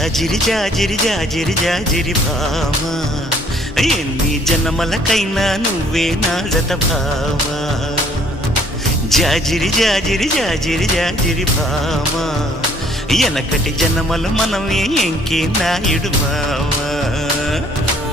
జాజిరి జాజిరి జాజిరి జాజిరి భామా, ఎన్ని జన్మలకైనా నువ్వే నా జత భామా. జాజిరి జాజిరి జాజిరి జాజిరి భామా, ఎనకటి జన్మలు మనమే ఎంకే నాయుడు మామా.